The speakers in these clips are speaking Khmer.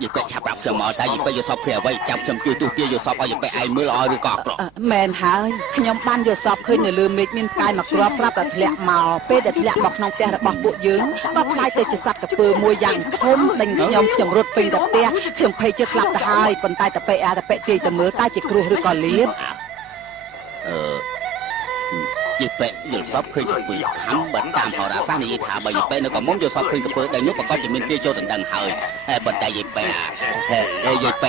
ยิบไปชับรับจมอแต่ยิบไปโยสอบเขียไว้จับจมจืดตัวเตี้ยโยสอบเอายิบไปไอ้มือลอยหรือกอกหรอแมนหายขยมบ้านโยสอบเคยในลืมมิดมินกายมากรอบสลับกับทะเลเมาเป็ดทะเลบอกน้องเตี้ยบอกปุยืงก็คล้ายเตจิสัตว์กับปืนมวยอย่างคมดังขยมขยมรถปิงแต่เตี้ยขยมเพยจะสลับแต่หายปนตายแต่เปะแต่เปะตีแต่มือใต้จิครูหรือก่อนเลี้ยงยิบไปโยสอบเคยกับปืนคำบัดตามเขาราซ่าในยิถาใบยิบไปในกองมงโยสอบเคยกับปืนได้ยุบประกอบจะมีเตี้ยโจดังหายบัดแต่ยิบไปยิบไป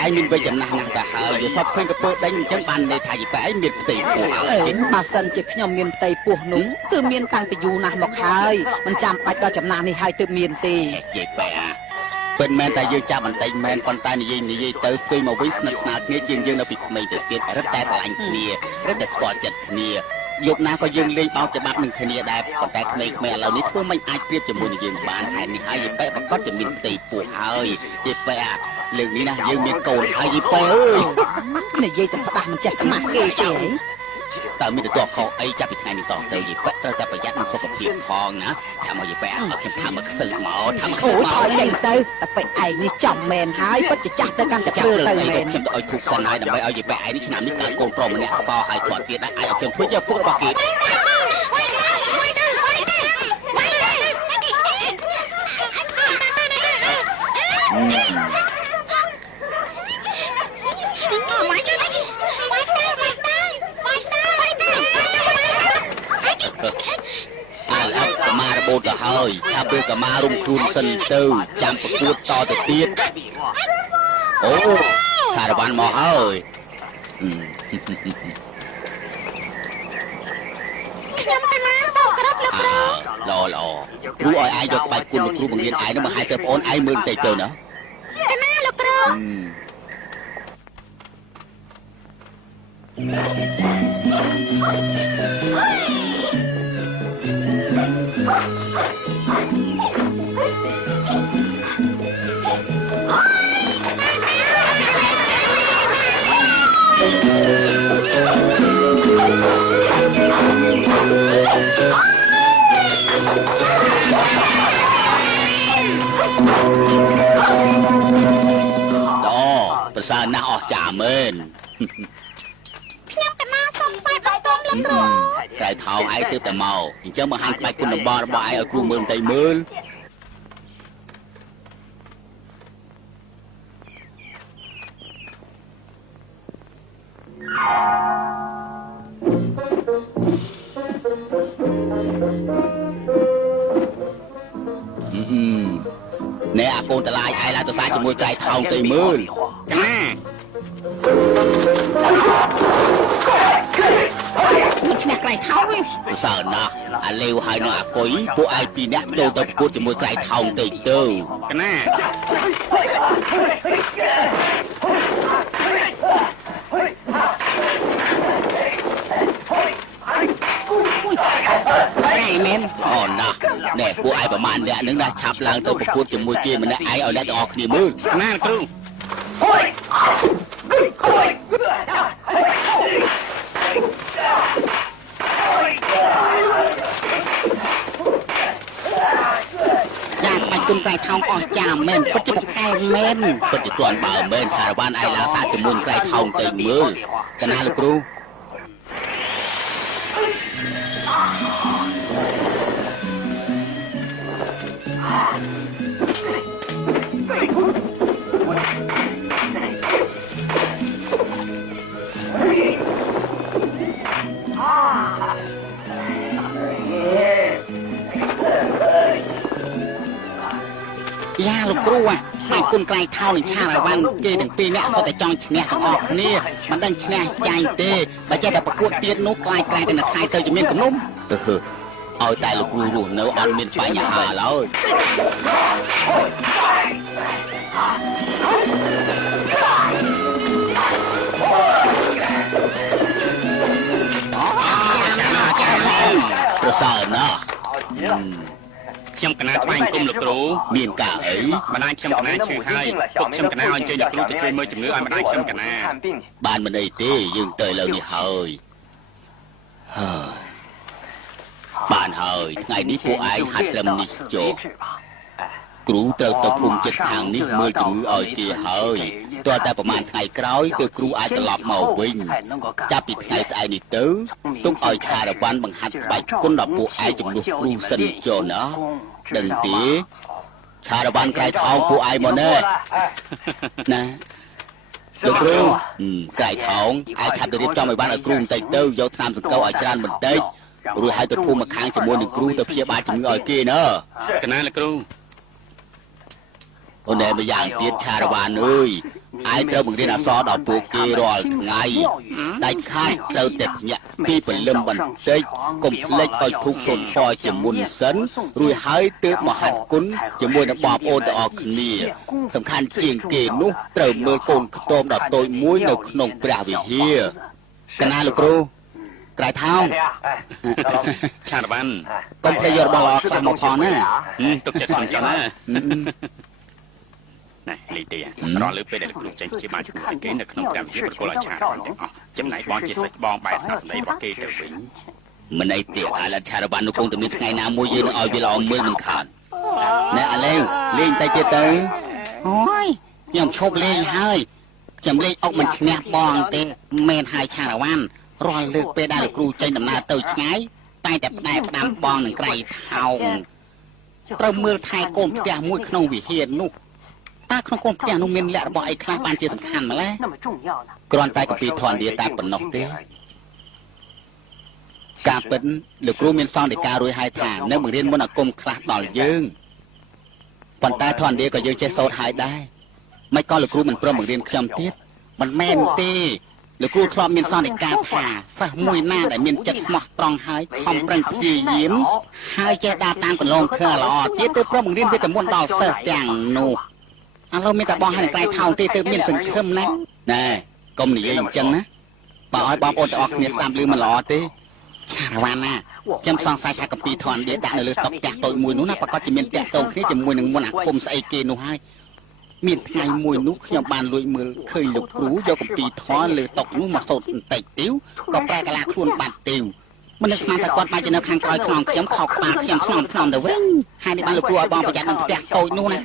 ไอ้มินไปจำนำแต่หายโยสอบเคยกับปืนได้จังบันในไทยยิบไปไอ้มินตีปูบาสันจิขยมมินตีปูหนุ่งคือมินตังไปอยู่นะบอกหายมันจำไปก็จำนำในหายตึกมินตียิบไปเป็นแมนแต่ยืนจับมันแต่แมนปนตายนี่เติร์ตุยมาวิสนักสนาเนี้ยยืนเราปิดไม่ติดเตี้ยรัดแต่สลายเนี้ยรัดแต่สปอร์ตจัดเนี้ยยกน้าก็ยืนเลี้ยงเอาจะบักหนึ่งเนี้ยได้ปนแต่แม่เรานี่ทั่วไม่อายเปรียบจมูกยืนบานหายนี่หายยิบไปมันก็จะมีตีปูหายยิบไปเรื่องนี้นะยืนมีโกนหายยิบไปนี่ยัยแต่ตามันจะขมักเกยแต่มีแต่ตัวเขาไอ้จับอีกไงนี่ต่อเตยยิบไปแต่ประหยัดมันสกปรกทองนะทำมายิบไปเอาเข้มทำมาสื่อหมอทำมาสื่อหมอใจเตยแต่ไปไอ้นี่จำแมนหายปัจจักแต่กันแต่เพื่อเตยแมนฉันจะเอาถูกสนายแต่ไปเอายิบไปไอ้นี่ขนาดนี้การโกงโปรมันเนี่ยฟอหายถอดเตียได้ไอ้เอาเข้มเพื่อจะพวกบอกกีมาระบบละเฮ้ยถ้าเบื่อกับมารุมครูนสันเตอร์จำประกวดต่อแต่เตี้ยโอ้ชาละวันมอเฮ้ยขยมกันมาส่งกระดับลูกรอครูไอ้ยกไปคุณครูบังเรียนไอ้นั่นมาหายเสือโอนไอ้มือเตยเจอเนาะกันมาลูกครูประสานน่าออกจ่าเมินขยมกันมาส่งไปกระตุ้มลูกครูไก่ทองไอ้ตื้อแต่เมาอย่างเจ้ามาหันไปคุณบอลบอยเอาครูเมืองไตเมินเนี่ยอากูตะลายไอ้ลาตัวซ้ายจะมวยไก่ทองไตเมินกันนะมันชนะไกลเท่าเลยเสาร์นะเลวหายนะกุยพวกไอปีนี้โดนตะกูจะมวยไก่ทองไตเต้กันนะไอ้เมนอ๋อนะเนี่ยพวกไอประมาณเนี่ยนึกนะชับล้างตัวประกูจะมวยเกมมันเนี่ยไอเอาแล้วออกนี่มือนั่นครูอยากไปกุนไก่ทองออกจามเมนปัจจุบันไก่เมนปัจจุบันเบาเมนชาละวันไอลาซาจะมุนไก่ทองเต็มมือกันนะลูกครูยาลูกครูไอ้กุนไก่เท่าหนึ่งชาละวันเกย์ถึงปีนี้เขาแต่จองชนะทั้งออกนี่มันดังชนะใจเต้ไม่ใช่แต่ประกวดเตี้ยนุกไกลแต่หน้าไทยเธอจะมีกับนุ่มเอาแต่ลูกครูรู้เนื้ออันมีไปอย่าหาแล้วประสานนะខ្ញុំកណាថ្វាយអង្គមលោកគ្រូមានការអីម្ដាយខ្ញុំកណាឈឺហើយពុកខ្ញុំកណាឲ្យអញ្ជើញលោកគ្រូទៅជួយមើលជំងឺឲ្យម្ដាយខ្ញុំកណាបានមិនអីទេយើងទៅលើនេះហើយបានហើយថ្ងៃនេះពួកឯងហាត់ត្រឹមនេះចុះ គ្រូត្រូវទៅភូមិចិត្តខាងនេះមើលជំងឺឲ្យគេហើយតើតែប្រហែលថ្ងៃក្រោយទើបគ្រូអាចត្រឡប់មកវិញចាប់ពីថ្ងៃស្អែកនេះទៅទុកឲ្យឆារវ៉ាន់បង្ហាត់ក្បាច់គុណដល់ពួកឯងជំនួសគ្រូសិនចុះណាដឹងទេឆារវ៉ាន់ក្រៃថោងពួកឯងមកណែណាលោកគ្រូក្រៃថោងឯងឆាប់ទៅរៀបចំឲ្យបានឲ្យគ្រូបន្តិចទៅយកថ្នាំសង្កូវឲ្យច្រើនបន្តិចរួចឲ្យទៅភូមិម្ខាងជាមួយនឹងគ្រូទៅព្យាបាលជំងឺឲ្យគេណាកណាលោកគ្រូអូនតែម្យ៉ាងទៀតឆារវ៉ានអើយឯងត្រូវបង្រៀនអក្សរដល់ពួកគេរាល់ថ្ងៃដាច់ខាតត្រូវតែភ្ញាក់ពីព្រលឹមបន្តិចកុំភ្លេចឲ្យធូបសូត្រធម៌ជាមុនសិនរួចហើយទើបមហាត់គុណជាមួយនឹងបងប្អូនទាំងអស់គ្នាសំខាន់ជាងគេនោះត្រូវមើលកូនខ្ទមដល់តូចមួយនៅក្នុងព្រះវិហារកណាលោកគ្រូក្រៃថោងឆារវ៉ាន់កុំភ្លេចយករបស់ល្អខ្លះមកផងណាទុកចិត្តសិនចុះណាណែលីទីរកលើពេលដែលគ្រូចេញជាបានជំនួយគេនៅក្នុងកម្មវិធីប្រគល់ឲ្យឆារវ៉ាន់ទាំងអស់ចំណែកបងជាសិស្សបងបែរស្នាសម្ដីរបស់គេទៅវិញមិនអីទេឥឡូវឆារវ៉ាន់នោះគង់តែមានថ្ងៃណាមួយយើងនឹងឲ្យវាល្អមើលមិនខានណែអាឡេវលេងតែទៀតទៅអូយខ្ញុំឈប់លេងហើយខ្ញុំលេងអុកមិនឈ្នះបងទេមិនហើយឆារវ៉ាន់រាល់លើកពេលដែលលោកគ្រូចេញដំណើរទៅឆ្ងាយតែតែផ្ដែផ្ដាំបងនឹងក្រៃថោងត្រូវមើលថែកូនផ្ទះមួយក្នុងវិហារនោះតើក្នុងកូនផ្ទះនោះមានលក្ខរបស់អីខ្លះបានជាសំខាន់ម្ល៉េះគ្រាន់តែកពីធនធានតែប៉ុណ្ណោះទេការពិតលោកគ្រូមានសង្ឃដីការួចហើយថានៅបង្រៀនមុនអាគមខ្លះដល់យើងប៉ុន្តែធនធានក៏យើងចេះសូត្រហើយដែរមិនក៏លោកគ្រូមិនព្រមបង្រៀនខ្ញុំទៀតមិនមែនទេលោកគ្រូធ្លាប់មានសន្និកាថាសិស្សមួយណាដែលមានចិត្តស្មោះត្រង់ហើយខំប្រឹងព្យាយាមហើយចេះដើរតាមកន្លងខើល្អទៀតទៅព្រមបង្រៀនវាទៅមុនដល់សិស្សទាំងនោះឥឡូវមានតែបងហើយក្រៃថោងទេទៅមានសង្ឃឹមណាណែកុំនិយាយអញ្ចឹងណាបើឲ្យបងប្អូនទាំងអស់គ្នាស្ដាប់ឮមិនល្អទេឆារវ៉ាន់ណាខ្ញុំសង្ស័យថាកម្ពីធនធានដាក់នៅលើតុផ្ទះតូចមួយនោះណាប្រកាសជាមានតាក់ទងគ្នាជាមួយនឹងមុនអាគមស្អីគេនោះហើយមានថ្ងៃមួយនោះខ្ញុំបានលួចមើលឃើញលោកគ្រូយកកម្ពីធនលើតុនោះមកសូត្របន្តិចទៀវក៏ប្រែកាឡាខ្លួនបាត់ទៀវមិននឹកស្មានថាគាត់បែរជានៅខាងក្រោយខ្នងខ្ញុំខោក្បាលខ្ញុំថ្នមទៅវិញហើយនេះបានលោកគ្រូឲ្យបងប្រយ័ត្ននឹងផ្ទះតូចនោះណា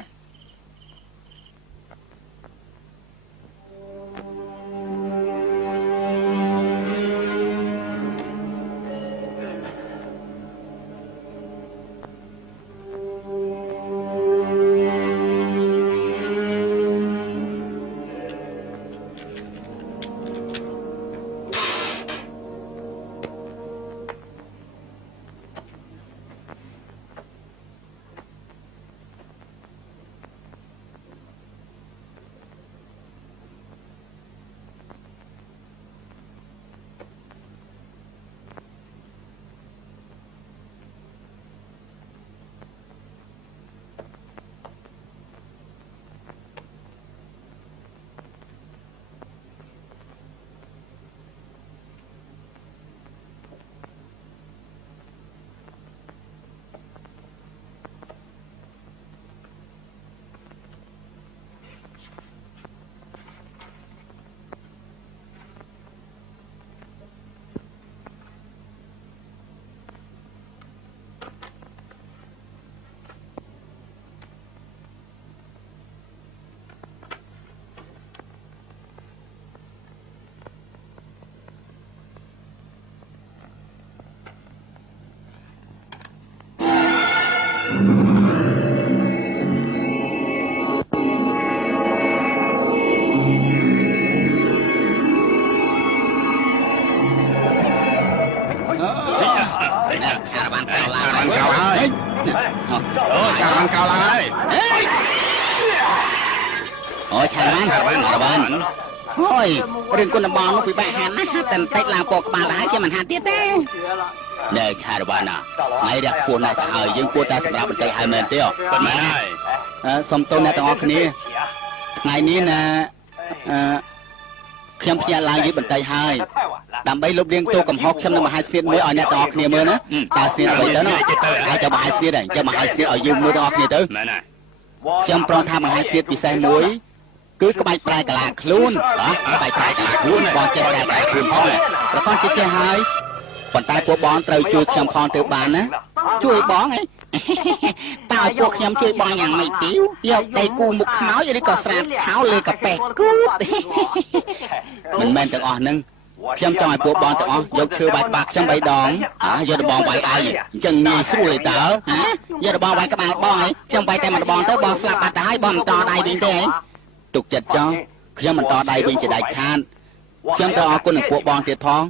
អូឆារវ៉ាន់អូយរឿងគុណបងនោះពិបាកហាត់ណាស់តែបន្តិចឡើងពកក្បាលហើយគេមិនហាត់ទៀតទេណែឆារវ៉ាន់ណាថ្ងៃរះពួនណាស់ទៅហើយយើងគួរតែសម្រាប់បន្តិចហើយមែនទេប៉ុន្មានហើយសុំទោសអ្នកទាំងអស់គ្នាថ្ងៃនេះណាខ្ញុំផ្ញើឡើងយឺតបន្តិចហើយដើម្បីលុបលាងទោសកំហុសខ្ញុំនឹងមហាស្នៀតមួយឲ្យអ្នកទាំងអស់គ្នាមើលណាតើស្នៀតអ្វីទៅណាហើយចាំមហាស្នៀតហើយចាំមហាស្នៀតឲ្យយើងមើលទាំងអស់គ្នាទៅមែនហើយខ្ញុំប្រងថាមហាស្នៀតពិសេសមួយគឺក្បាច់ប្រែកាឡាខ្លួនក្បាច់ប្រែកាឡាខ្លួនបងចេះប្រែកាឡាខ្លួនផងប្រកាសជាចេះហើយប៉ុន្តែពួកបងត្រូវជួយខ្ញុំផងទៅបានណាជួយបង តើឲ្យពួកខ្ញុំជួយបងយ៉ាងម៉េចទីយកដីគូមុខខ្មោចឬក៏ស្រាតខោលើកាប៉េគូមិនមែនទាំងអស់ហ្នឹងខ្ញុំចង់ឲ្យពួកបងទាំងអស់យកឈើវាយក្បាលខ្ញុំ3ដងយកដបងវាយឯងអញ្ចឹងងាយស្រួលទេតើយកដបងវាយក្បាលបងឯងខ្ញុំវាយតែមួយដបងទៅបងស្លាប់បាត់ទៅហើយបងមិនតដៃវិញទេទុកចិត្តចង់ខ្ញុំមិនតដៃវិញជាដាច់ខាតខ្ញុំត្រូវអរគុណនឹងពួកបងទៀតផង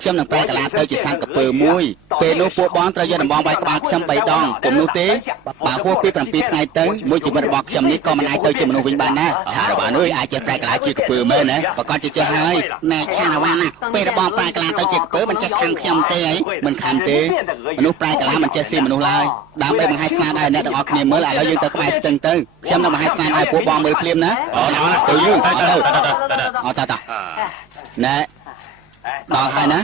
ខ្ញុំនឹងប្រែកលាទៅជាសង្កពើមួយពេលនោះពួកបងត្រូវយកដំបងវាយក្បាលខ្ញុំ3ដងពុំនោះទេបើហួសពី7ថ្ងៃទៅមួយជីវិតរបស់ខ្ញុំនេះក៏មិនអាចទៅជាមនុស្សវិញបានដែរឆារវ៉ានអើយអាចចេះប្រែកលាជាកពើមែនណាប្រកាសជាចេះហើយណែឆារវ៉ាណាពេលរបស់ប្រែកលាទៅជាកពើមិនចេះខាងខ្ញុំទេអីមិនខាងទេមនុស្សប្រែកលាមិនចេះស៊ីមនុស្សឡើយដើម្បីបង្ហាញស្នាដៃអ្នកទាំងអស់គ្នាមើលឥឡូវយើងទៅក្បែរស្ទឹងទៅខ្ញុំនឹងបង្ហាញស្នាដៃពួកបងមើលភ្លាមណាទៅយើងទៅអត់តណែដល់ហើយណា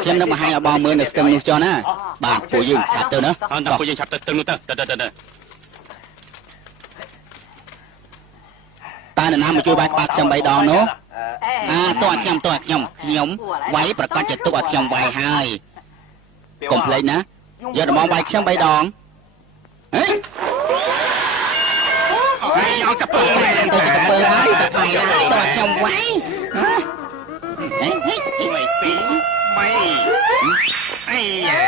ខ្ញុំនឹងបង្ហាញឲ្យបងមើលនៅស្ទឹងនោះចុះណាបាទពួកយើងឆាប់ទៅណាអន្តពួកយើងឆាប់ទៅស្ទឹងនោះទៅតើនរណាមកជួយវាយក្បាលខ្ញុំ3ដងនោះតើខ្ញុំវាយប្រកាសជាទុកឲ្យខ្ញុំវាយហើយកុំភ្លេចណាយកដំបងវាយខ្ញុំ3ដងហេហើយយកកពើទៅកពើហើយសបាយហើយតើខ្ញុំវាយ1 2 3អីយ៉ា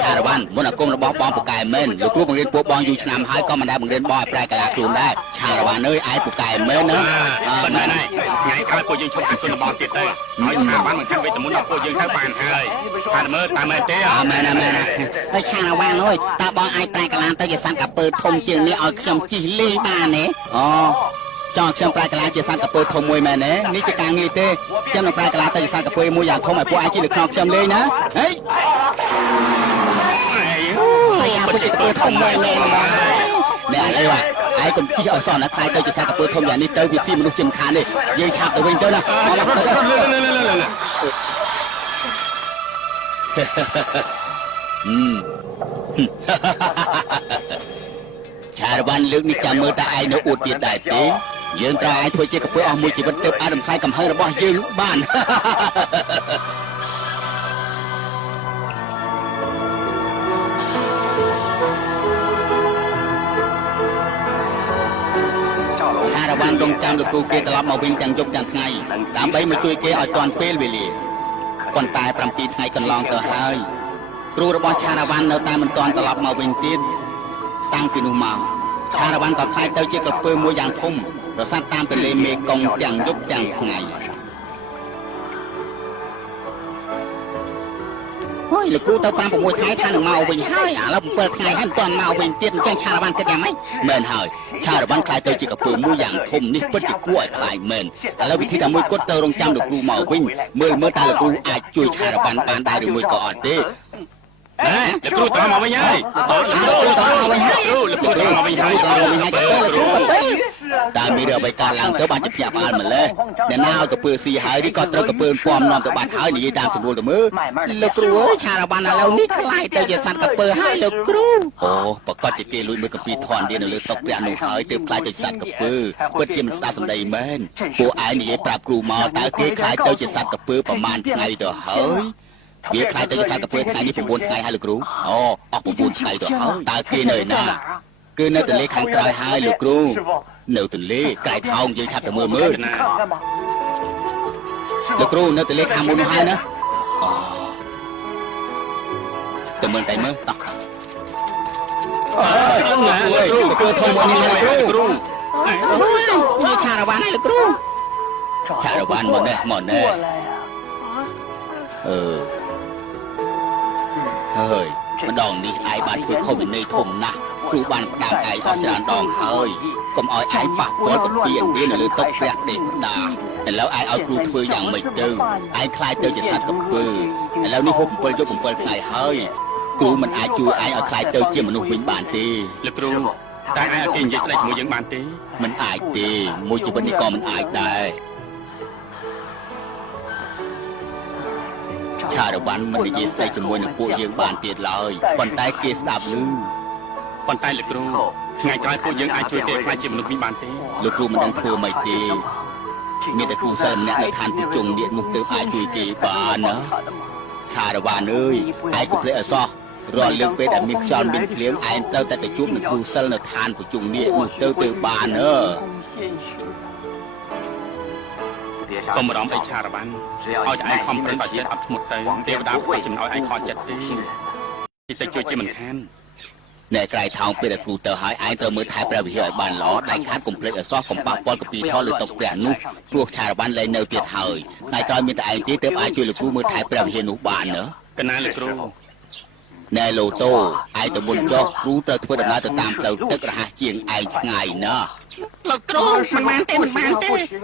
ឆារវ៉ាន់មុនអាគមរបស់បងពូកែមែនលោកគ្រូបង្រៀនពួកបងយូរឆ្នាំហើយក៏មិនដែលបង្រៀនបងឲ្យប្រែកលាខ្លួនដែរឆារវ៉ាន់អើយឯងពូកែមែនណាប៉ុន្តែថ្ងៃក្រោយពួកយើងឈប់អាគុណរបស់ទៀតទៅហើយឆារវ៉ាន់មិនខាត់វេទមន្តដល់ពួកយើងទៅបានហើយថាមើលតាមមែនទេមែនហើយឆារវ៉ាន់អើយតើបងអាចប្រែកលាទៅជាសង្កពើធំជាងនេះឲ្យខ្ញុំជិះលេងបានទេចង់ខ្ញុំប្រែកលាជាសង្កពើធំមួយមែនទេនេះជាការងារទេខ្ញុំនឹងប្រែកលាទៅជាសង្កពើមួយយ៉ាងធំឲ្យពួកឯងជិះលើខ្នងខ្ញុំលេងណាហេពួកជាពើធំមួយមែនណែឥឡូវឯងកុំជិះឲ្យសោះណាខ្លាយទៅជាសង្កពើធំយ៉ាងនេះទៅវាស៊ីមនុស្សជាមិនខានទេយើងឆាប់ទៅវិញទៅណាឆារវ៉ាន់លើកនេះចាំមើលតើឯងនៅអួតទៀតដែរទេយើងត្រូវឯងធ្វើជាកពើអស់មួយជីវិតទៅអាចរំសាយកំហឹងរបស់យើងបានឆារវ៉ាន់រងចាំលោកគ្រូគេត្រឡប់មកវិញទាំងយប់ទាំងថ្ងៃដើម្បីមកជួយគេឲ្យទាន់ពេលវេលាប៉ុន្តែ7ថ្ងៃកន្លងទៅហើយគ្រូរបស់ឆារវ៉ាន់នៅតែមិនទាន់ត្រឡប់មកវិញទៀតតាំងពីនោះមកឆារវ៉ាន់ក៏ខ្លាចទៅជាក្រពើមួយយ៉ាងធំរសាត់តាមទន្លេមេគង្គទាំងយប់ទាំងថ្ងៃហើយលោកគ្រូទៅ5-6ថ្ងៃថានឹងមកវិញហើយឥឡូវ7ថ្ងៃហើយមិនទាន់មកវិញទៀតអញ្ចឹងឆារវ៉ាន់គិតយ៉ាងម៉េចមែនហើយឆារវ៉ាន់ខ្លាចទៅជាក្រពើមួយយ៉ាងធំនេះពិតជាគួរឲ្យខ្លាចមែនឥឡូវវិធីតែមួយគត់ទៅរងចាំលោកគ្រូមកវិញមើលតើលោកគ្រូអាចជួយឆារវ៉ាន់បានដែរឬមួយក៏អត់ទេលោកគ្រូត្រឡប់មកវិញហើយលោកគ្រូត្រឡប់មកវិញហើយតើមានអ្វីកើតឡើងទៅបានជាភ្ញាក់ផ្អើលម្លេះអ្នកណាឲ្យកពើស៊ីហើយឬក៏ត្រូវកពើពំនាំទៅបាត់ហើយនិយាយតាមស្រួលទៅមើលលោកគ្រូអើយឆារវ៉ាន់ឥឡូវនេះខ្លាចទៅជាសត្វកពើហើយលោកគ្រូប្រកាសជាគេលួចមើលកាពីធនទៀតនៅលើតុប្រាក់នោះហើយទើបខ្លាចទៅជាសត្វកពើពិតជាមិនស្ដាប់សម្ដីមែនពួកឯងនិយាយប្រាប់គ្រូមកតើគេខ្លាចទៅជាសត្វកពើប្រហែលថ្ងៃទៅហើយវាខ្លាចទៅជាសត្វកពើថ្ងៃនេះ9ថ្ងៃហើយលោកគ្រូអស់9ថ្ងៃទៅហើយតើគេនៅណាគឺនៅទន្លេខាងក្រោយហើយលោកគ្រូនៅទន្លេក្រែកហោងយើងឆាប់ទៅមើលលោកគ្រូនៅទន្លេខាងមុននោះហើយណាទៅមើលតោះលោកគ្រូធំមួយនេះលោកគ្រូជួយឆារវ៉ាន់ហើយលោកគ្រូឆារវ៉ាន់មកនេះហើយម្ដងនេះឯងបានធ្វើខុសវិន័យធំណាស់គ្រូបានផ្ដាំឯងអស់ច្រើនដងហើយកុំឲ្យឯងប៉ះពាល់កាពីអៀននៅលើតុព្រះដេកដាឥឡូវឯងឲ្យគ្រូធ្វើយ៉ាងម៉េចទៅឯងខ្លាចទៅជាសត្វកពើឥឡូវនេះហូប7យប់7ថ្ងៃហើយគ្រូមិនអាចជួយឯងឲ្យខ្លាចទៅជាមនុស្សវិញបានទេលោកគ្រូតែឯងឲ្យគេនិយាយស្ដីជាមួយយើងបានទេមិនអាចទេមួយជីវិតនេះក៏មិនអាចដែរឆារវ៉ាន់មិននិយាយស្ដីជាមួយនឹងពួកយើងបានទៀតឡើយប៉ុន្តែគេស្ដាប់ឮប៉ុន្តែលោកគ្រូថ្ងៃក្រោយពួកយើងអាចជួយគេខ្លាចជាមនុស្សវិញបានទេលោកគ្រូមិនដឹងធ្វើម៉េចទេមានតែគ្រូសិលម្នាក់នៅឋានទីជុងនេះនោះទៅអាចជួយគេបានណាឆារវ៉ាន់អើយឯងកុំភ្លេចឲ្យសោះ រលលើកពេលដែលមានខ្យល់មានភ្លៀងឯងត្រូវតែទៅជួបនឹងគ្រូសិលនៅឋានប្រជុំនេះនោះទៅបានអើ កុំរំអីឆារវ៉ាន់ឲ្យតែឯងខំប្រឹងដល់ចិត្តអត់ធ្មត់ទៅទេវតាក៏ជំនួយឲ្យឯងខកចិត្តទេទៅជួយជាមិនខាន ណែក្រៃថោងពេលដែលគ្រូទៅហើយឯងត្រូវមើលថែព្រះវិហារឲ្យបានល្អដៃខាត់កុំភ្លេចឲ្យសោះកុំប៉ះពាល់កពីថលលើតុព្រះនោះព្រោះឆារវ៉ាន់លែងនៅទៀតហើយថ្ងៃក្រោយមានតែឯងទេទើបអាចជួយលោកគ្រូមើលថែព្រះវិហារនោះបានណា កណាលោកគ្រូ ណែឡូតូឯងទៅមុនចុះគ្រូត្រូវធ្វើដំណើរទៅតាមផ្លូវទឹករហ័សជាងឯងឆ្ងាយណាស់ លោកគ្រូមិនបានទេ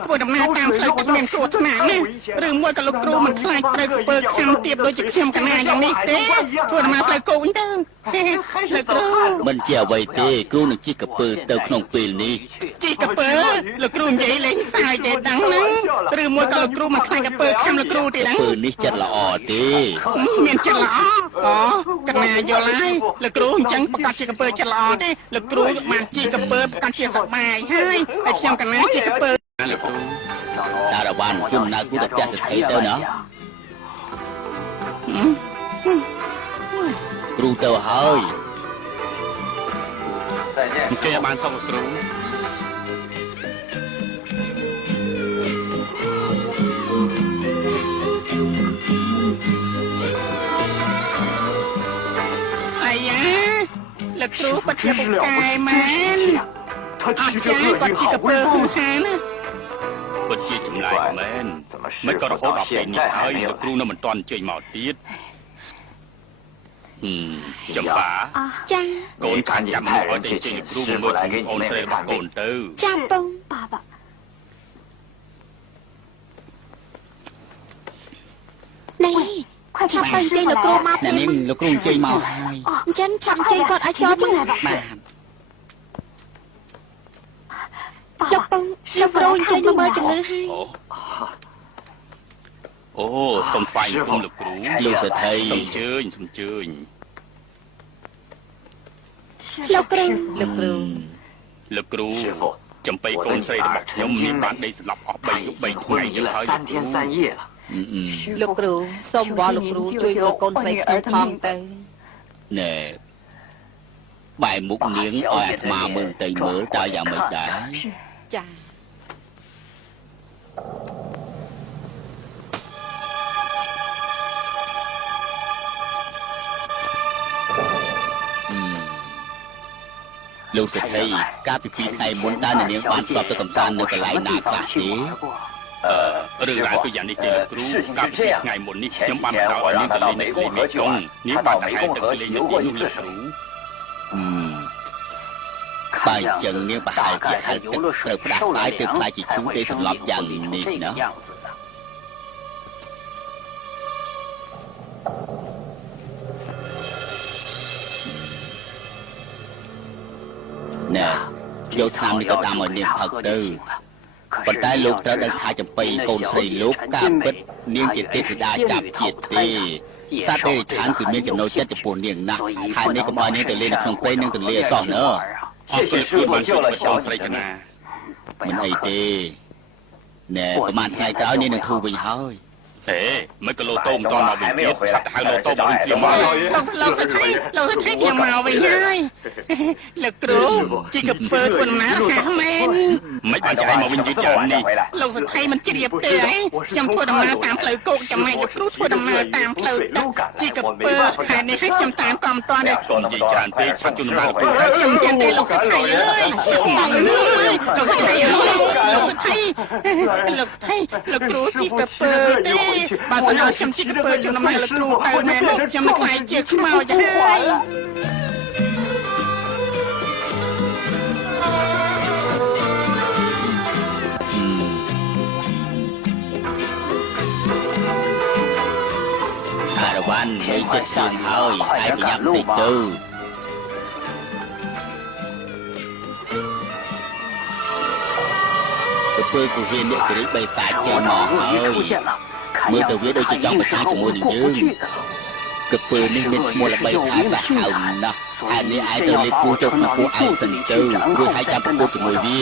ធ្វើដំណើរតាមផ្លូវទឹកមានគ្រោះថ្នាក់ណាស់ឬមួយក៏លោកគ្រូមិនខ្លាចត្រូវពើខំទៀតដូចជាខ្ញុំកណាយ៉ាងនេះទេធ្វើដំណើរផ្លូវគោវិញទៅលោកគ្រូ មិនជាអ្វីទេគ្រូនឹងជិះកពើទៅក្នុងពេលនេះ ជីកពើលោកគ្រូនិយាយលេងសើចទេដឹងហ្នឹងឬមួយក៏លោកគ្រូមិនខ្លាចកពើខំលោកគ្រូទេដឹង ពើនេះចិត្តល្អទេ មានចិត្តល្អអូកណាយល់ហើយលោកគ្រូអញ្ចឹងប្រកាសជាកពើចិត្តល្អទេលោកគ្រូបានជីកពើប្រកាសជាសប្បាយហើយខ្ញុំកណាជីកពើ លោកគ្រូ សារវ៉ាន់ជុំណាគ្រូទៅផ្ទះសេដ្ឋីទៅណាគ្រូទៅហើយ អញ្ជើញឲ្យបានសុខលោកគ្រូ អាយ៉ាលោកគ្រូបាត់ជាពូកែមែនអស្ចារ្យគាត់ជីកពើហូរហាណា ពិតជាចម្លែកមែនមិនក៏រហូតដល់ពេលនេះហើយលោកគ្រូនៅមិនទាន់អញ្ជើញមកទៀតចំបា ចា កូនខានចាំមកឲ្យតែអញ្ជើញលោកគ្រូមកមើលជំងឺអូនស្រីរបស់កូនទៅ ចាំពងនេះឆាប់ទៅអញ្ជើញលោកគ្រូមក អ្នកនេះលោកគ្រូអញ្ជើញមកហើយ អញ្ចឹងឆាប់អញ្ជើញគាត់ឲ្យចតមក បាទ លោកពងលោកគ្រូអញ្ជើញមកមើលជំងឺហើយ អូសូមថ្វាយគុំលោកគ្រូ លោកសេដ្ឋី សូមអញ្ជើញសូមអញ្ជើញ លោកគ្រូ លោកគ្រូ លោកគ្រូចំបៃកូនស្រីរបស់ខ្ញុំមានបានដេកស្លាប់អស់3យប់3ថ្ងៃទៅហើយលោកគ្រូ លោកគ្រូសូមវល់លោកគ្រូជួយមើលកូនស្រីខ្ញុំផងទៅ ណែបែរមុខនាងឲ្យអាត្មាមើលទៅមើលតើយ៉ាងម៉េចដែរ ចា លោកសេដ្ឋីកាលពី2ថ្ងៃមុនតើនាងបានស្លាប់ទៅកំសាន្តនៅកន្លែងណាខ្លះទេ រឿងរ៉ាវគឺយ៉ាងនេះទេលោកគ្រូកាលពីថ្ងៃមុននេះខ្ញុំបានបណ្ដោយឲ្យនាងទៅលេងនៅទីមេចុងនាងបានតែទៅលេងនៅទីនោះលោកគ្រូ បើអញ្ចឹងនាងប្រហែលជាហែលទឹកត្រូវផ្ដាសាយទើបខ្លាចជាឈូទេសម្រាប់យ៉ាងនេះណាណែយកថ្នាំនេះទៅដាំឲ្យនាងផឹកទៅប៉ុន្តែលោកត្រូវដឹងថាចំបៃកូនស្រីលោកការពិតនាងជាទេពធីតាចាប់ជាតិទេសត្វទេឋានគឺមានចំណូលចិត្តចំពោះនាងណាស់ហើយនេះកុំឲ្យនាងទៅលេងនៅក្នុងព្រៃនឹងទន្លេអសោះណើ អរគុណគ្រូបានជួយធ្វើកូនស្រីកណា មិនអីទេណែប្រហែលថ្ងៃក្រោយនេះនឹងធូរវិញហើយ ហេមិនក៏លោតូមិនតមកវិញទៀតឆាប់ទៅហៅលោតូមកវិញទៀតមក លោកសេដ្ឋីខ្ញុំមកវិញហើយលោកគ្រូជីកពើធ្វើដំណើររហ័សមែន មិនបានចែកមកវិញយឺតយ៉ាងនេះ លោកសេដ្ឋីមិនជ្រាបទេអីខ្ញុំធ្វើដំណើរតាមផ្លូវគោកចំណែកលោកគ្រូធ្វើដំណើរតាមផ្លូវទឹកជីកពើហើយនេះឲ្យខ្ញុំតាមក៏មិនតាន់ទេ កូននិយាយច្រើនពេកឆាប់ជូនដំណើរលោកគ្រូទៅ ខ្ញុំមានទេលោកសេដ្ឋីអើយខ្ញុំមកនេះលោកសេដ្ឋីអើយលោកសេដ្ឋីលោកគ្រូជីកពើទេបើសិនអត់ខ្ញុំជីកពើជូនដំណើរលោកគ្រូទៅមែនខ្ញុំនឹងខ្លាចជាខ្មោចហើយ សារវ៉ាន់មេចិត្តជើងហើយឯងប្រញាប់តិចទៅទៅពើគូហ៊ានអ្នកក្រីបីសាច់ចេញមកហើយមើលទៅវាដូចជាចង់ប្រឆាំងជាមួយនឹងយើងកពើនេះមានឈ្មោះល្បីថាសាហាវណាស់ហើយនេះឯងទៅលេខគូចុះក្នុងពួកឯងសិនទៅព្រោះឯងចាំប្រកួតជាមួយវា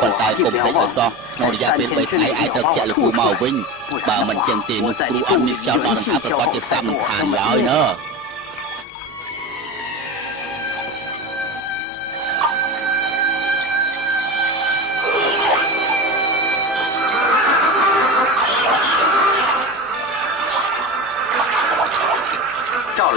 ប៉ុន្តែកុំភ្លេចឲ្យសោះក្នុងរយៈពេល3ថ្ងៃឯងត្រូវចាក់លោកគ្រូមកវិញបើមិនចឹងទេនោះគ្រូអត់មានចោលដល់នឹងថាប្រកាសជាសាប់មិនខានឡើយណា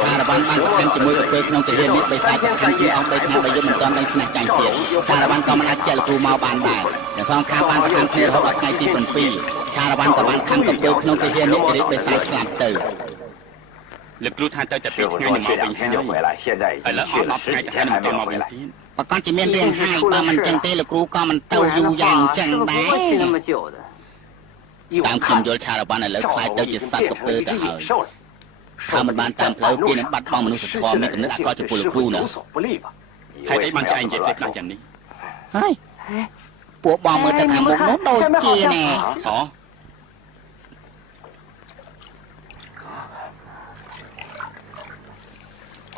សារវ៉ាន់បានប្រកាន់ជាមួយទៅក្នុងទាហាននេះដោយសារតែខាងពីអង្គ3ឆ្នាំបើយកមិនទាន់បានឆ្នះចាញ់ទៀតសារវ៉ាន់ក៏មិនអាចចាក់លោកគ្រូមកបានដែរទាំងសងខាងបានប្រកាន់គ្នារហូតដល់ថ្ងៃទី7សារវ៉ាន់ក៏បានខំទៅក្នុងទាហាននេះរីកដោយសារស្លាប់ទៅ លោកគ្រូថាទៅតែ2ថ្ងៃនឹងមកវិញហើយឥឡូវអស់10ថ្ងៃទៅហើយនឹងមកវិញទៀត ប្រកាសជាមានរឿងហើយបើមិនចឹងទេលោកគ្រូក៏មិនទៅយូរយ៉ាងចឹងដែរតាមខ្ញុំយល់ឆារវ៉ាន់ឥឡូវខ្លាចទៅជាសត្វកពើទៅហើយถ้ามันបានតាមផ្លូវគេនឹងបាត់បង់មនុស្សធម៌មានគំនិតអាក្រក់ចំពោះលោកគ្រូណា ហើយអីបានចែកនិយាយផ្លេចផ្លាស់យ៉ាងនេះ ហើយពួកបងមើលទៅខាងមុខនោះដូចជាណែ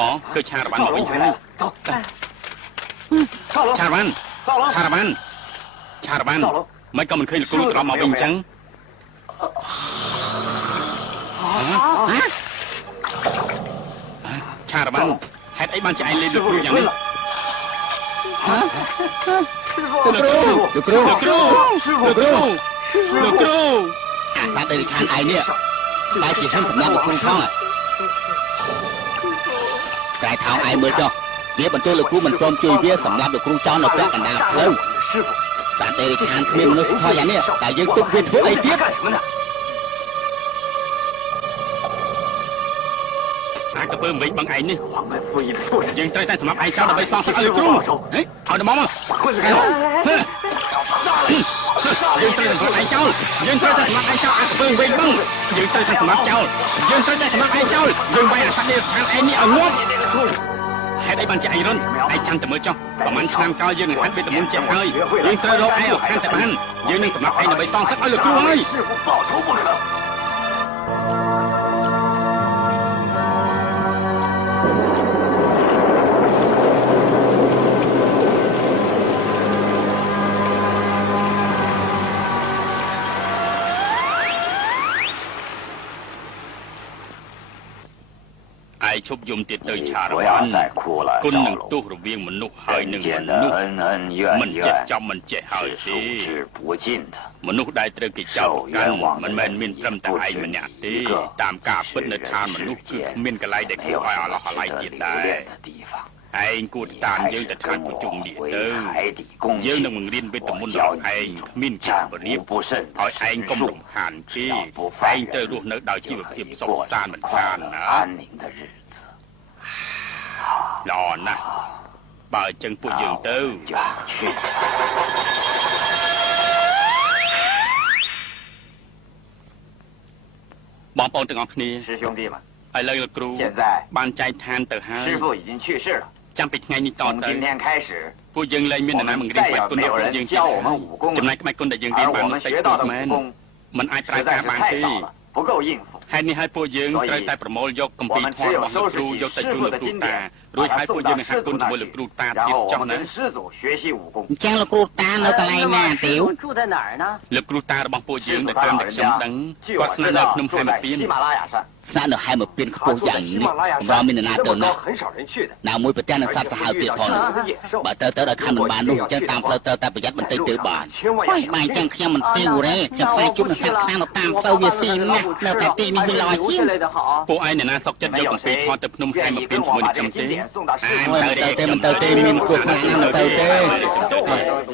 អូគឺឆារវ៉ាន់មកវិញហើយឆារវ៉ាន់មិនក៏មិនឃើញលោកគ្រូត្រឡប់មកវិញអញ្ចឹងឆារវ៉ាន់ហេតុអីបានជាឯងលេងលោកគ្រូយ៉ាងនេះលោកគ្រូអាសាដែលឆានឯងនេះតែជាហ៊ានសម្រាប់លោកគ្រូផងតែថោងឯងមើលចុះវាបន្ទោសលោកគ្រូមិនព្រមជួយវាសម្រាប់លោកគ្រូចោលនៅពាក់កណ្ដាលផ្លូវសាទេរិឆានគ្មានមនុស្សធម៌យ៉ាងនេះតែយើងទុកវាធ្វើអីទៀតអាកពើវិញបងឯងនេះយើងត្រូវតែសម្រាប់ឯងចោលដើម្បីសងសឹកឲ្យលោកគ្រូឲ្យដល់មកយើងត្រូវសម្រាប់ឯងចោលយើងត្រូវតែសម្រាប់ឯងចោលអាកពើវិញបងយើងត្រូវតែសម្រាប់ចោលយើងត្រូវតែសម្រាប់ឯងចោលយើងវាយអាសត្វនេះឆានឯងនេះឲ្យងាប់ហេតុអីបានជាឯងរុនឯងចាំតែមើលចុះប្រហែលឆ្នាំក្រោយយើងនឹងហាត់វីតាមីនជាហើយយើងត្រូវរកឯងឲ្យកាន់តែបានយើងនឹងសម្រាប់ឯងដើម្បីសងសឹកឲ្យលោកគ្រូហើយ ឯឈប់យំទៀតទៅឆារវ៉ាន់គុណនឹងទោសរវាងមនុស្សហើយនឹងមនុស្សមិនចេះចំមិនចេះហើយទេមនុស្សដែលត្រូវគេចោទប្រកាន់មិនមែនមានត្រឹមតែឯងម្នាក់ទេតាមការពិតនៅឋានមនុស្សគឺគ្មានកន្លែងដែលគួរឲ្យអឡោះអាល័យទៀតដែរឯងគួរតាមយើងទៅឋានប្រជុំនេះទៅយើងនឹងបង្រៀនវីតាមីនដល់ឯងគ្មានជាបរិបឲ្យឯងកុំរំខានទេឯងត្រូវរស់នៅដោយជីវភាពសុខសាន្តមិនខានណាល្អណាស់បើអញ្ចឹងពួកយើងទៅបងប្អូនទាំងអស់គ្នាឥឡូវលោកគ្រូបានចែកឋានទៅហើយចាំពីថ្ងៃនេះតទៅពួកយើងលែងមាននរណាបង្រៀនក្បាច់គុណរបស់ពួកយើងទៀតចំណែកក្បាច់គុណដែលយើងរៀនបានតិចតួចមែនមិនអាចប្រើការបានទេហេតុនេះហើយពួកយើងត្រូវតែប្រមូលយកគម្ពីរធម៌របស់លោកគ្រូយកទៅជូនលោកគ្រូតារួចហើយពួកយើងនឹងហាត់គុណជាមួយលោកគ្រូតាទៀតចុះណាអញ្ចឹងលោកគ្រូតានៅកន្លែងណាទេវលោកគ្រូតារបស់ពួកយើងដែលតាមតែខ្ញុំដឹងគាត់ស្នាក់នៅក្នុងហែមពៀនស្នាក់នៅហែមពៀនខ្ពស់យ៉ាងនេះកម្រមាននរណាទៅណាណាមួយប្រទេសនឹងសត្វសាហាវទៀតផងបើទៅដល់ខណ្ឌមិនបាននោះអញ្ចឹងតាមផ្លូវទៅតែប្រយ័ត្នបន្តិចទៅបានហើយបើអញ្ចឹងខ្ញុំមិនទេវទេចាំខ្លាចជួបនឹងសត្វខ្លាំងនៅតាមផ្លូវវាស៊ីណាស់នៅតែទីនេះវាល្អជាងពួកឯងអ្នកណាសុកចិត្តយកគម្ពីរធម៌ទៅភ្នំហែមពៀនជាមួយនឹងខ្ញុំទេមិនទៅទេមានគ្រោះខ្លាំងណាស់មិនទៅទេ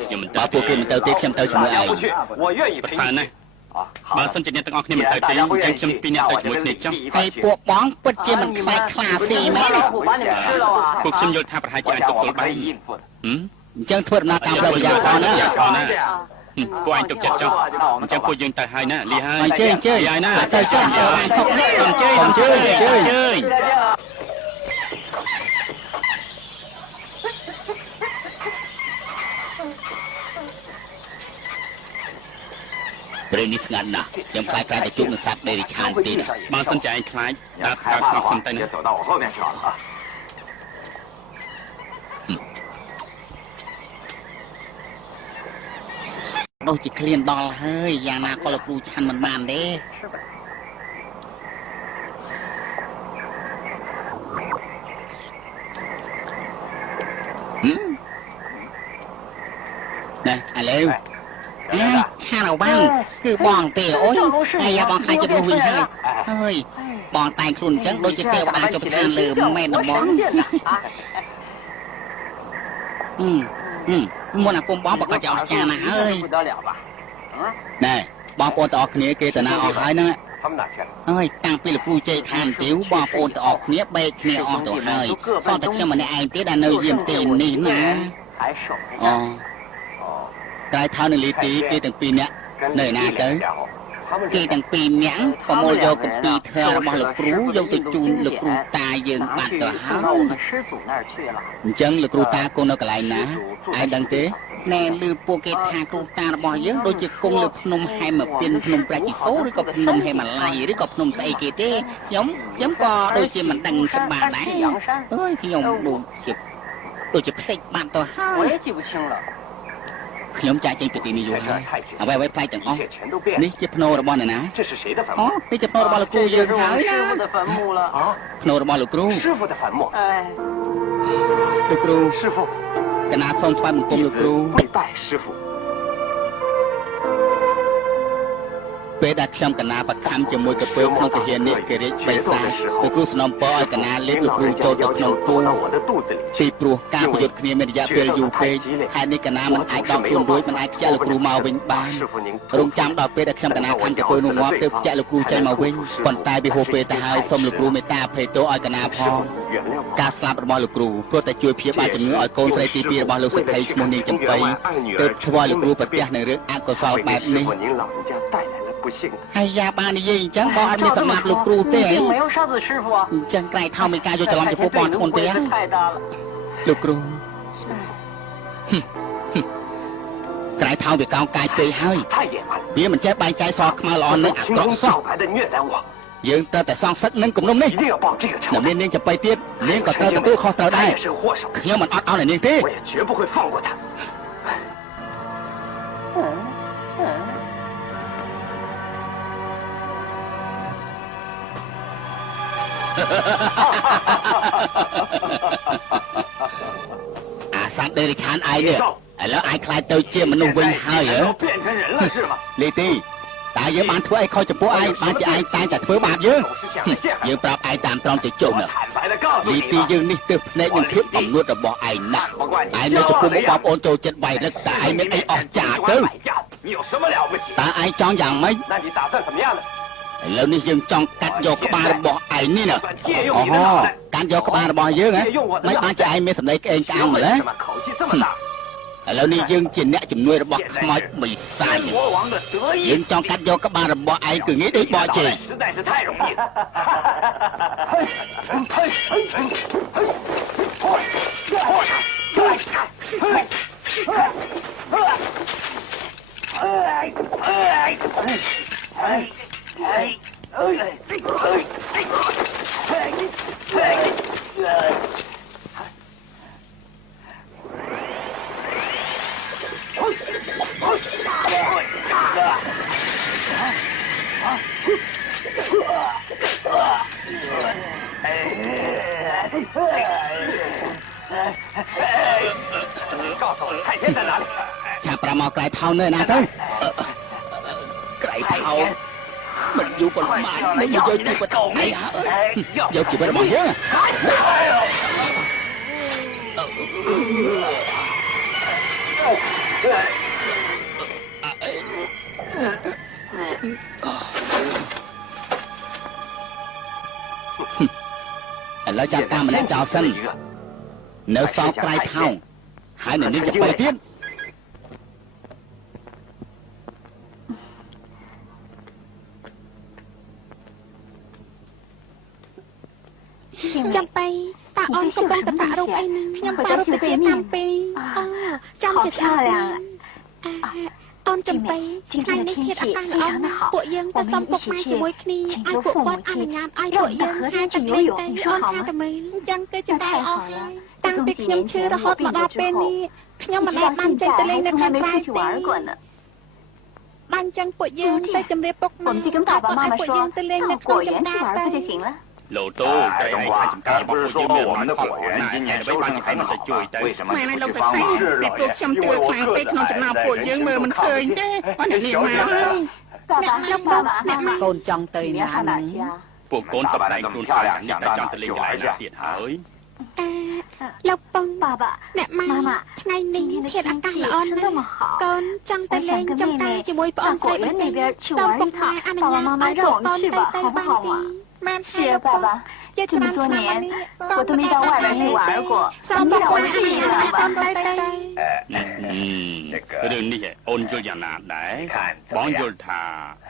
ខ្ញុំមិនទៅពួកគេមិនទៅទេខ្ញុំទៅជាមួយឯងប្រសើរណាស់បើសិនជាអ្នកទាំងអស់គ្នាមិនទៅទេអញ្ចឹងខ្ញុំពីរអ្នកទៅជាមួយគ្នាចុះហើយពួកបងពិតជាមិនខ្លាចខ្លាស៊ីមែនពួកខ្ញុំយល់ថាប្រហែលជាអាចទប់ទល់បានអញ្ចឹងធ្វើដំណើរតាមផ្លូវប្រយ័ត្នផងណាពួកឯងទុកចិត្តចុះអញ្ចឹងពួកយើងទៅហើយណាលីហើយអញ្ជើញហើយណាទៅចុះឯងទុកណាអញ្ជើញព្រៃនេះស្ងាត់ណាស់ខ្ញុំខ្លាចតែជួបនឹងសត្វដេរិឆានទៀតបើសិនជាឯងខ្លាចដើរតាមខ្ញុំទៅណាដូចជាឃ្លានដល់ហើយយ៉ាងណាក៏លោកគ្រូឆាន់មិនបានទេណែឥឡូវ ឆារវ៉ាំងគឺបងទេអូយអាយ៉ាបងខ្លាចជំនួសវិញហើយអើយបងតែងខ្លួនអញ្ចឹងដូចជាទេវតាចុះឋានលើមែនហ្មងមុនអាគុំបងប្រកាសជាអស់ចាណាស់ហើយណែបងប្អូនទាំងអស់គ្នាគេទៅណាអស់ហើយហ្នឹងអើយតាំងពីលោកគ្រូជ័យឋានទីវបងប្អូនទាំងអស់គ្នាបែកគ្នាអស់ទៅហើយសតតែខ្ញុំម្នាក់ឯងទេដែលនៅយាមទីនេះណាអូក្រៅថៅនៅលីទីគេទាំងពីរនាក់នៅណាទៅគេទាំងពីរនាក់ប្រមូលយកគម្ពីរធម៌របស់លោកគ្រូយកទៅជូនលោកគ្រូតាយើងបាត់ទៅហើយអញ្ចឹងលោកគ្រូតាគង់នៅកន្លែងណាឯងដឹងទេណែឮពួកគេថាគ្រូតារបស់យើងដូចជាគង់លើភ្នំហែមពីនភ្នំប្រាជីសូឬក៏ភ្នំហេម៉ាឡៃឬក៏ភ្នំស្អីគេទេខ្ញុំក៏ដូចជាមិនដឹងច្បាស់ដែរអើយខ្ញុំដូចជាផ្លេចបាត់ទៅហើយខ្ញុំចាក់ចេញពីទីនេះយូរហើយអ្វីផ្លែកទាំងអស់នេះជាភ្នោរបស់អ្នកណាអូនេះជាភ្នោរបស់លោកគ្រូយើងហើយណាភ្នោរបស់លោកគ្រូលោកគ្រូកណាសូមថ្វាយបង្គំលោកគ្រូពេលដែលខ្ញុំកណាបខំជាមួយកពើក្នុងទាហាននេះគេរាជបិសាលោកគ្រូស្នំពរឲ្យកណាលេបលោកគ្រូចូលទៅក្នុងពោះពីព្រោះការប្រយុទ្ធគ្នាមានរយៈពេលយូរពេកហើយនេះកណាមិនអាចដកខ្លួនរួចមិនអាចខ្ចាក់លោកគ្រូមកវិញបានរងចាំដល់ពេលដែលខ្ញុំកណាខំកពើនោះងាប់ទើបខ្ចាក់លោកគ្រូចេញមកវិញប៉ុន្តែវាហួសពេលទៅហើយសូមលោកគ្រូមេត្តាអភ័យទោសឲ្យកណាផងការស្លាប់របស់លោកគ្រូព្រោះតែជួយព្យាបាលជំងឺឲ្យកូនស្រីទី2របស់លោកសុខីឈ្មោះនាងចំបៃទើបធ្វើឲ្យលោកគ្រូប្រទះនៅរឿងអកុសលបែបនេះហើយយ៉ាបាននិយាយអញ្ចឹងបងអត់មានសម្រាប់លោកគ្រូទេអញ្ចឹងក្រៃថោមានការយកច្រឡំចំពោះបងធ្ងន់ទេលោកគ្រូក្រៃថោវាកោងកាយពេកហើយវាមិនចេះបែងចែកសខ្មៅល្អនឹងអាក្រក់សោះយើងត្រូវតែសងសឹកនឹងគំនុំនេះនៅមាននាងចំបៃទៀតនាងក៏ត្រូវទទួលខុសត្រូវដែរខ្ញុំមិនអត់អោនឲ្យនាងទេអាសាដេរិឆានឯងនេះឥឡូវឯងខ្លាចទៅជាមនុស្សវិញហើយហ៎លីទីតើយើងបានធ្វើអីខុសចំពោះឯងបានជាឯងតែងតែធ្វើបាបយើងប្រាប់ឯងតាមត្រង់ទៅចុះលីទីយើងនេះទើបភ្នែកនឹងភាពអំនួតរបស់ឯងណាស់ឯងនៅចំពោះមុខបងប្អូនចូលចិត្តវាយរឹកតែឯងមានអីអស់ចាទៅតើឯងចង់យ៉ាងម៉េចឥឡូវនេះយើងចង់កាត់យកក្បាលរបស់ឯងនេះណាអូហូកាត់យកក្បាលរបស់យើងហ៎មិនបានជាឯងមានសម្លេងក្អេងក្អាងម្ល៉េះឥឡូវនេះយើងជាអ្នកជំនួយរបស់ខ្មោចបិសាចយើងចង់កាត់យកក្បាលរបស់ឯងគឺងាយដូចបកជេចាប់ប្រមកក្រៃថោនៅណាទៅក្រៃថោមិនយូរប៉ុន្មាននេះយកជីវិតឯងយកជីវិតរបស់យើងឥឡូវចាប់តាមម្នាក់ចោលសិននៅសល់ក្រៃថោហើយនៅនេះจะไปទៀតចាំបីតាអូនកំពុងតែតាក់រូបអីហ្នឹងខ្ញុំតាក់រូបទៅជាតាមពីចាំជាស្អាតអូនចំបីថ្ងៃនេះធាតុអាកាសល្អណាស់ពួកយើងទៅសុំពុកម៉ែជាមួយគ្នាឲ្យពួកគាត់អនុញ្ញាតឲ្យពួកយើងហាទៅលេងទៅអូនថាទៅមើលអញ្ចឹងគឺចំតែអស់ហើយតាំងពីខ្ញុំឈឺរហូតមកដល់ពេលនេះខ្ញុំមិនបានចេញទៅលេងនៅខាងក្រៅទេបានអញ្ចឹងពួកយើងទៅជម្រាបពុកម៉ែគាត់ឲ្យពួកយើងទៅលេងនៅក្នុងចម្ការទៅ老多在爱看ចំការរបស់ពួកយើងមានមិនផងណាហើយដើម្បីបានជាឯងទៅជួយទៅម៉ែឯងលោកសថៃពីព្រោះខ្ញុំទឿខ្លាំងពេកក្នុងចំណោមពួកយើងមើលមិនឃើញទេអត់អ្នកនាងមកអ្នកលោកអ្នកម៉ែ កូនចង់ទៅណាហ្នឹង ពួកកូនតបតែងខ្លួនស្អាតយ៉ាងនេះតែចង់ទៅលេងកន្លែងណាទៀតហើយ លោកពងអ្នកម៉ែថ្ងៃនេះធាតុអាកាសល្អណាស់កូនចង់ទៅលេងចំការជាមួយប្អូនស្រីបន្តិចសូមពុកម៉ែអនុញ្ញាតឲ្យពួកកូនទៅបានទេម៉ែហើយលោកពងជាច្រើនឆ្នាំមកនេះកូនទៅ到外面去玩过សូមពុកម៉ែអនុញ្ញាតឲ្យកូនទៅរឿងនេះអូនយល់យ៉ាងណាដែរបងយល់ថា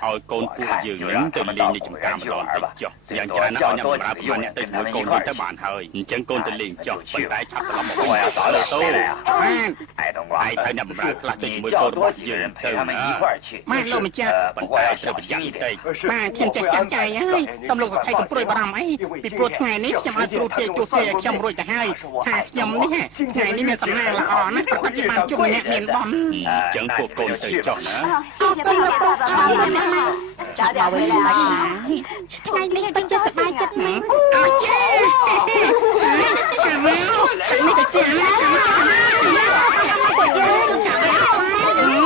ឲ្យកូនពួកយើងនឹងទៅលេងនៅចំការម្ដងតិចចុះយ៉ាងច្រើនណាស់ខ្ញុំបម្រើប្រមាណអ្នកទៅជាមួយកូនទៅបានហើយអញ្ចឹងកូនទៅលេងចុះប៉ុន្តែឆាប់ត្រឡប់មកវិញតើតូបានហើយទៅអ្នកបម្រើខ្លះទៅជាមួយកូនរបស់យើងទៅណាបានលោកម្ចាស់ប៉ុន្តែត្រូវប្រយ័ត្នបន្តិចបាទខ្ញុំចេះចាំចាយហើយសូមលោកសថៃកុំព្រួយបារម្ភអីពីព្រោះថ្ងៃនេះខ្ញុំឲ្យគ្រូទាយជួសជុលឲ្យខ្ញុំរួចទៅហើយថាខ្ញុំនេះថ្ងៃនេះមានសំណាងល្អណាស់ប្រកាសជាបានជួបអ្នកមានបំអញ្ចឹងពួកកូនទៅចុះណាអរគុណលោកពងអរគុណអ្នកម៉ែចាប់មកវិញដាច់ណាថ្ងៃនេះពិតជាសប្បាយចិត្តមែនអរចាចាំមកនេះទៅចាំពួកយើងចាំមកន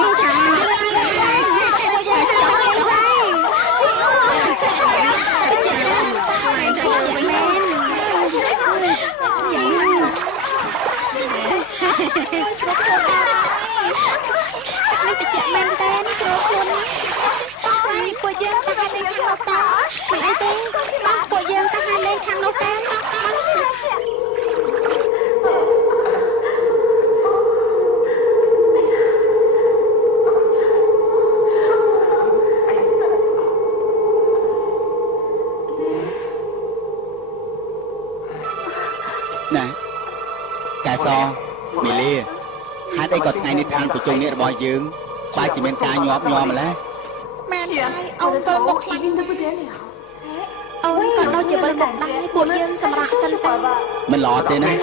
េះតិចមែនទេគ្រូខ្លួនស្រីពួកយើងទៅលេងខាងនោះតើមិនអីទេបងពួកយើងទៅលេងខាងនោះទេណាកែសមីលីហេតុអីក៏ថ្ងៃនេះឋានប្រជុំនេះរបស់យើងបែរជាមានការញាប់ញ័រម្ល៉េះមែនហើយអូនក៏មកខ្លាំងអូនក៏ដូចជាវិលមកដែរពួកយើងសម្រាប់សិនទៅមិនល្អទេណា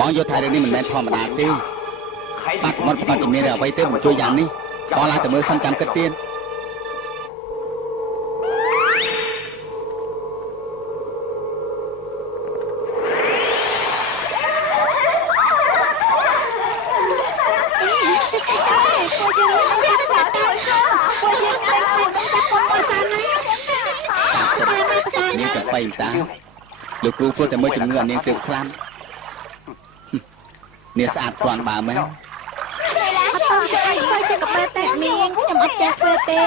បងយល់ថារឿងនេះមិនមែនធម្មតាទេបាទសមុទ្រគាត់ជំនាញអ្វីទៅមកជួយយ៉ាងនេះបងឡើងទៅមើលសិនចាំគិតទៀតនាងចំបៃតាលោកគ្រូព្រោះតែមើលជំងឺអានាងទើបស្លាប់នាងស្អាតគ្រាន់បើមែនអត់តើអាចធ្វើជាកប៉ាល់តែនាងខ្ញុំអត់ចេះធ្វើទេ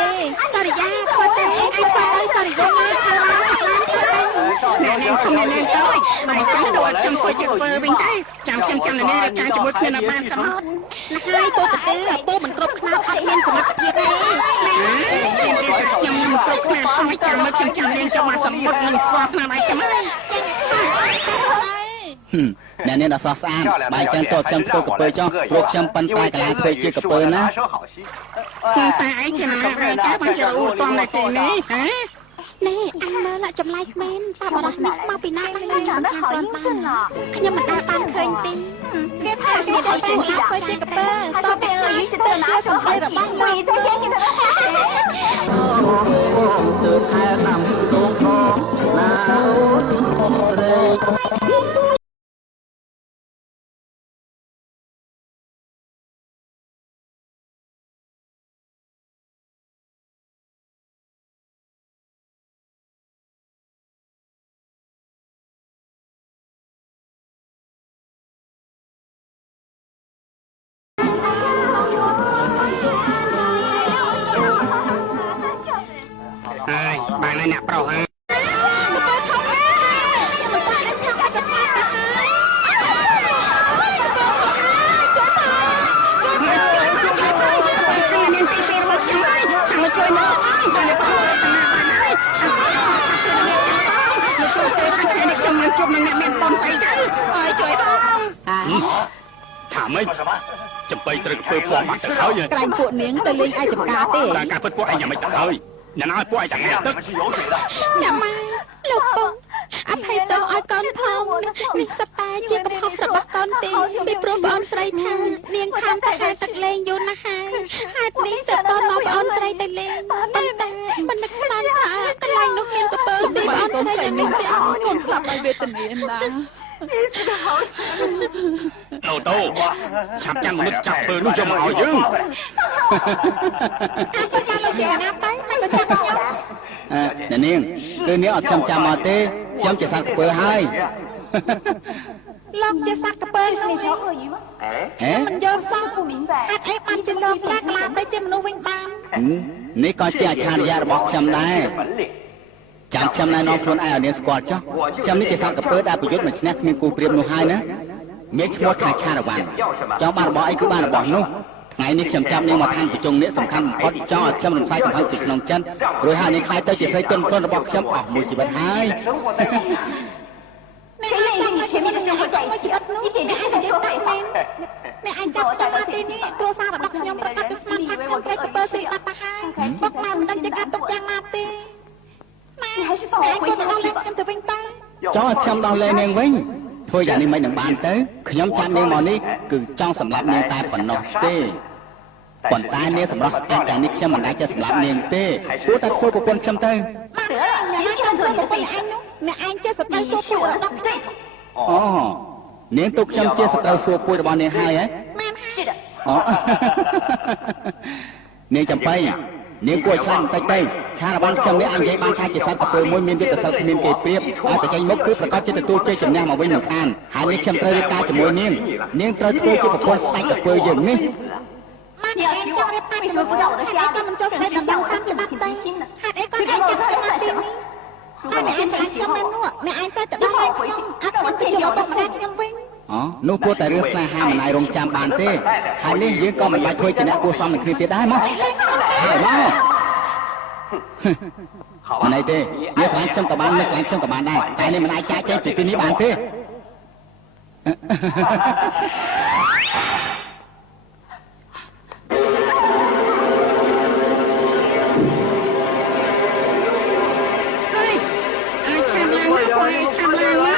សរិយាធ្វើទេឯងធ្វើទៅសរិយាមកខាងណាខាងណាធ្វើទៅអ្នកនាងខ្ញុំអ្នកនាងទៅហើយចាំទៅអត់ខ្ញុំធ្វើជាពើវិញទេចាំខ្ញុំចាំអ្នកនាងរៀបការជាមួយគ្នានៅបានសមុទ្រណាហើយពូទៅពូមិនគ្រប់ខ្នាតអត់មានសមត្ថភាពទេខ្ញុំមិនគ្រប់ខ្នាតហើយចាំមកខ្ញុំចាំនាងចាំបានសមុទ្រនឹងស្វាស្នាមឲ្យខ្ញុំអ្នកនាងអត់សោះស្អាតបាយចឹងតើខ្ញុំធ្វើកពើចុះព្រោះខ្ញុំប៉ុន្តែកន្លងធ្វើជាកពើណាតែឯងជាណាហើយតើបានជារូបតំនៅទីនេះហ៎នេះអញមើលចម្លែកមែនតាបរោះនេះមកពីណាហើយសំខាន់គ្រាន់បានខ្ញុំមិនដែលបានឃើញទេគេថាមានអីទៅធ្វើជាកពើតបទៅទៅជាសម្ដីរបស់លោកទៅថែតាមដងផងណាអូនខ្ញុំរេហើយបានហើយអ្នកប្រុសហើយខ្ញុំមិនជួបនឹងអ្នកមានបំស្អីទៅហើយជួយបងថាម៉េចចំបៃត្រូវធ្វើពណ៌បាត់ទៅហើយក្រែងពួកនាងទៅលេងឯចំការទេតែការពិតពួកឯងយ៉ាងម៉េចទៅហើយអ្នកណាឲ្យពួកឯងទាំងនេះទឹកអ្នកម៉ែលោកពងអភ័យទោសឲ្យកូនផងនេះសត្វតែជាកំហុសរបស់កូនទេពីព្រោះប្អូនស្រីថានាងខាងទៅហែទឹកលេងយូរណាស់ហើយហេតុនេះទើបកូនមកប្អូនស្រីទៅលេងប៉ុន្តែមិននឹកស្មានថាកន្ល ន្លែងនោះមានកពើស៊ីបង កូន ស្រី ស្រី យ៉ាង នេះ នេះទេ កូនស្លាប់ដោយវេទនាណា អូតូឆាប់ចាំមនុស្សចាប់ពើនោះយកមកឲ្យយើង អាប៉ុន្តែលោកជាណាទៅមិនទៅចាប់ខ្ញុំ អ្នកនាងគឺនាងអត់ចាំមកទេខ្ញុំជាសត្វពើហើយ លោកជាសត្វកពើនោះវិញ ហេ មិនយល់សោះហេតុអីបានជាលោកប្រាក្លាទៅជាមនុស្សវិញបាន នេះក៏ជាអច្ឆរិយៈរបស់ខ្ញុំដែរចាំខ្ញុំណែនាំខ្លួនឯងឲ្យនាងស្គាល់ចុះខ្ញុំនេះជាសត្វកពើដែលប្រយុទ្ធមិនឈ្នះគ្មានគូព្រាមនោះហើយណាមានឈ្មោះថាឆារវ៉ាន់ចង់បានរបស់អីគឺបានរបស់នោះថ្ងៃនេះខ្ញុំចាប់នាងមកឋានប្រជុំនេះសំខាន់បំផុតចង់ឲ្យខ្ញុំរំសាយកំហឹងពីក្នុងចិត្តរួចហើយនាងខ្លាចទៅជាស្រីទុនរបស់ខ្ញុំអស់មួយជីវិតហើយ អ្នកឯងចាំតែជាមួយនឹងខ្ញុំឲ្យមួយជីវិតនោះអ្នកឯងនិយាយតាក់មែនអ្នកឯងចាប់ខ្ញុំមកទីនេះគ្រួសាររបស់ខ្ញុំប្រកាសទៅស្មានថាខ្ញុំត្រូវកពើស៊ីបាត់ទៅហើយបុកមកមិនដឹងជាការទុកយ៉ាងណាទេម៉ែឯងក៏ទៅដល់លេងខ្ញុំទៅវិញទៅ ចង់ឲ្យខ្ញុំដោះលែងនាងវិញធ្វើយ៉ាងនេះមិននឹងបានទៅខ្ញុំចាំនាងមកនេះគឺចង់សម្លាប់នាងតែប៉ុណ្ណោះទេប៉ុន្តែនាងសម្រាប់ស្អាតទាំងនេះខ្ញុំមិនដែលចេះសម្លាប់នាងទេព្រោះតែធ្វើប្រពន្ធខ្ញុំទៅ អ្នកឯងចាំធ្វើប្រពន្ធឯងនោះអ្នកឯងចេះសត្រូវសួរពួករបស់ខ្ញុំ អូនាងទុកខ្ញុំជាសត្រូវសួរពួយរបស់នាងហើយហ៎ មែនហើយ អូនាងចំបៃនាងគួរឲ្យឆ្លាញ់បន្តិចទៅឆារវ៉ាន់ខ្ញុំនេះអញនិយាយបានថាជាសត្វកពើមួយមានយុទ្ធសាស្ត្រគ្មានគេប្រៀបឲ្យតែចេញមុខគឺប្រកាសជាទទួលជ័យជំនះមកវិញមិនខានហើយនេះខ្ញុំត្រូវរៀបការជាមួយនាងត្រូវធ្វើជាប្រពន្ធស្ដេចកពើយើងនេះ ម៉ែអ្នកឯងចង់រៀបការជាមួយខ្ញុំហេតុអីក៏មិនចូលស្ដីដណ្ដឹងតាមច្បាប់ទៅហេតុអីក៏អ្នកឯងចាប់ខ្ញុំមកទីនេះហើយអ្នកឯងឆ្លាញ់ខ្ញុំមែននោះអ្នកឯងទៅដល់ហើយខ្ញុំអត់ខ្ញុំទៅយកឪពុកម្ដាយខ្ញុំវិញ អូនោះព្រោះតែរឿងស្នេហាមិនអាចរងចាំបានទេហើយនេះយើងក៏មិនបាច់ធ្វើជាអ្នកគួរសមនឹងគ្នាទៀតដែរមកហើយមកមិនអីទេវាស្លាញ់ខ្ញុំក៏បានមិនស្លាញ់ខ្ញុំក៏បានដែរតែនេះមិនអាចចាកចេញពីទីនេះបានទេ ai chạm lại quá quay chạm lại quá